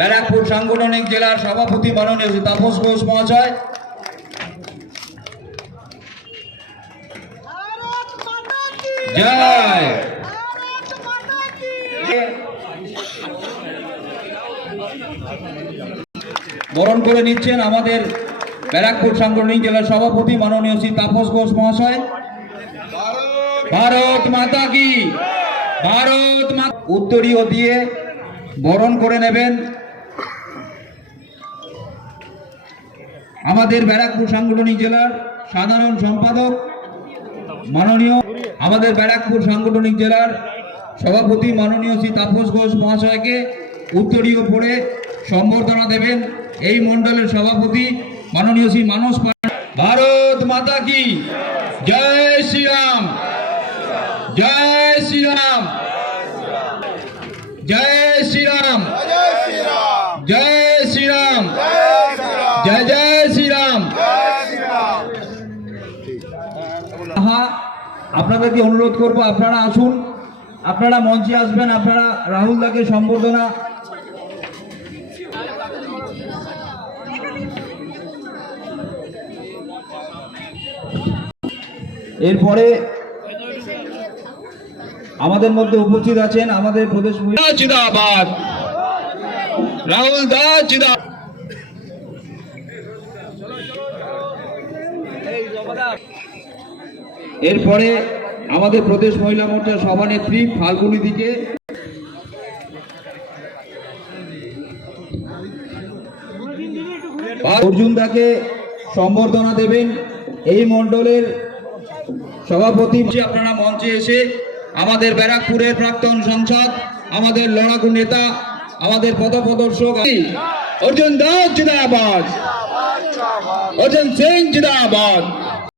ব্যারাকপুর সাংগঠনিক জেলার সভাপতি মাননীয় তাপস ঘোষ মহাশয়, জয়। বরণ করে নিচ্ছেন আমাদের ব্যারাকপুর সাংগঠনিক জেলার সভাপতি মাননীয় শ্রী তাপস ঘোষ মহাশয়। ভারত মাতা কি, ভারত মাতা। উত্তরীয় দিয়ে বরণ করে নেবেন আমাদের ব্যারাকপুর সাংগঠনিক জেলার সাধারণ সম্পাদক মাননীয়, আমাদের ব্যারাকপুর সাংগঠনিক জেলার সভাপতি মাননীয় শ্রী তাপস ঘোষ মহাশয়কে উত্তরীয় পড়ে সম্বর্ধনা দেবেন এই মণ্ডলের সভাপতি মাননীয় শ্রী মানস পান্ডে। ভারত মাতা কি, জয় শ্রীরাম, জয় শ্রীরাম, জয় শ্রীরাম, জয় শ্রীরাম, জয় জয় শ্রীরাম। আপনাদেরকে অনুরোধ করব, আপনারা আসুন, আপনারা মঞ্চে আসবেন, আপনারা রাহুল দাকে সম্বর্ধনা। এরপরে আমাদের মধ্যে উপস্থিত আছেন আমাদের প্রদেশ জিন্দাবাদ রাহুল দাস জিন্দাবাদ। এরপরে আমাদের প্রদেশ মহিলা মোর্চার সভানেত্রী ফাল্গুনী দিকে অর্জুন দাকে সম্বর্ধনা দেবেন এই মণ্ডলের সভাপতি। আপনারা মঞ্চে এসে আমাদের ব্যারাকপুরের প্রাক্তন সাংসদ, আমাদের লড়াকু নেতা, আমাদের পথপ্রদর্শক অর্জুন দাস জিন্দাবাদ, অর্জুন সিং জিন্দাবাদ।